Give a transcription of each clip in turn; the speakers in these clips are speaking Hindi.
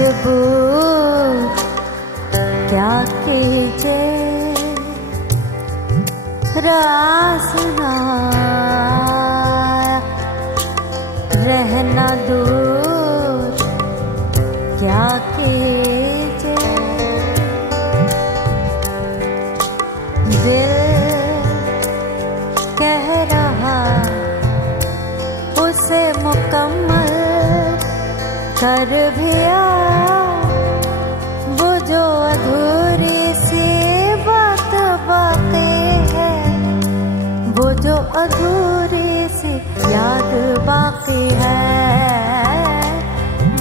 मजबूर क्या कीजिए, रास ना रहना दूर क्या कीजिए। दिल कह रहा उसे मुकम्मल कर भी वो जो अधूरी सी बात बाकी है, वो जो अधूरी सी याद बाकी है,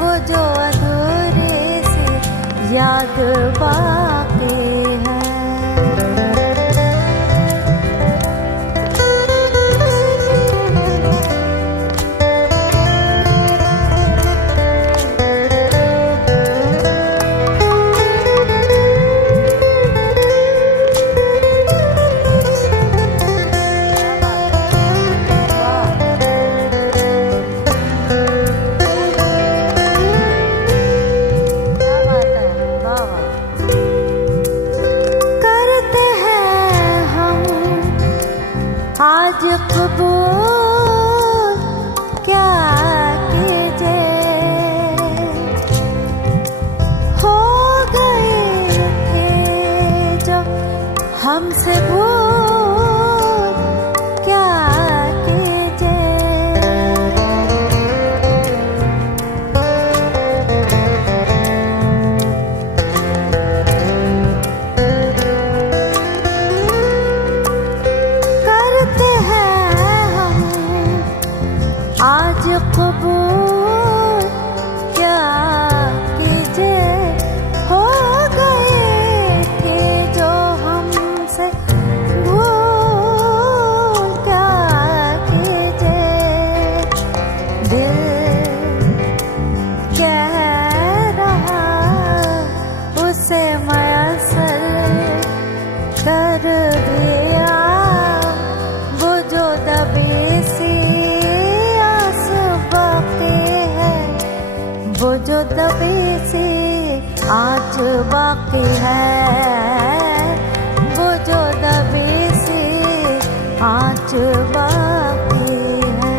वो जो अधूरी सी याद बाकी है। आज कबूल क्या कीजिए, हो गए थे जो हमसे भूल क्या आज कबूल क्या कीजिए, हो गए थे जो हमसे भूल क्या कीजिए। दिल कह रहा उसे मयसर कर दिया, वो जो दबी सी वो जो दबी सी आज बाकी है, वो जो दबी सी आज बाकी है।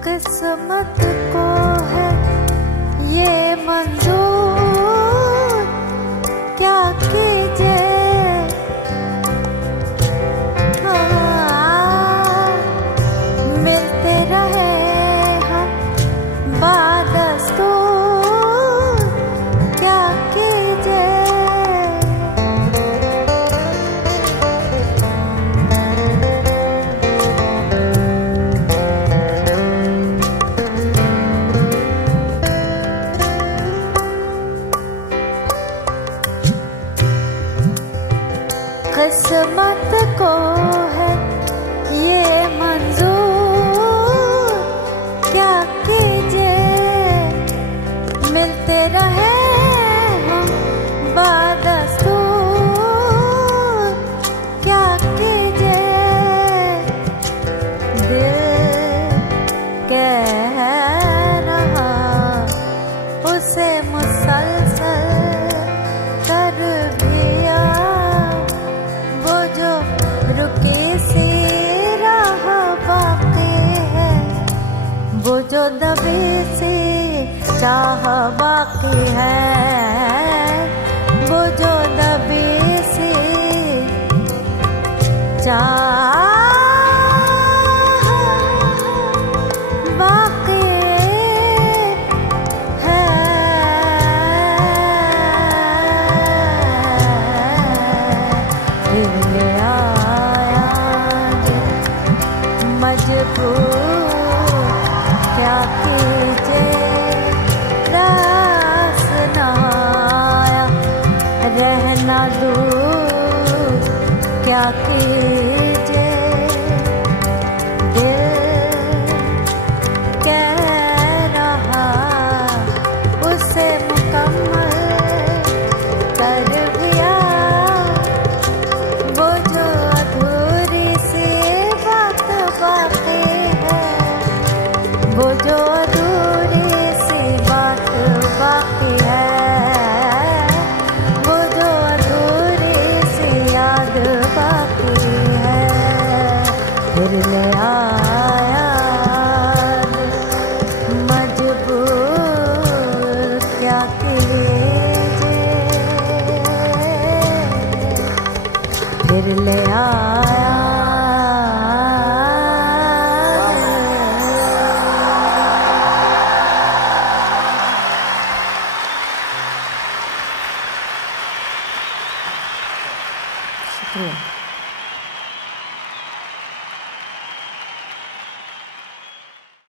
किस्मत को है ये मंजूर क्या कीजिए, मिलते रहे हम बादस्तूर क्या कीजिए। किस्मत को है ये मंजूर क्या कीजिए, मिलते रहे हम बादस्तूर क्या कीजिए। दिल कह रहा उसे मुसलसल कर दिया, वो जो रुकी सी राह बाकी है, वो जो दबी सी चाह बाकी है, वो जो दबी सी चाह बाकी है। फिर ले आया मजबूर क्या कीजिए रास न आया रहना दूर क्या कीजिए दिल कह रहा उसे मुकम्मल कर दिया वो जो अधूरी सी बात बाकी है वो जो अधूरी सी बात बाकी है वो जो अधूरी सी याद बाकी है फिर ले आ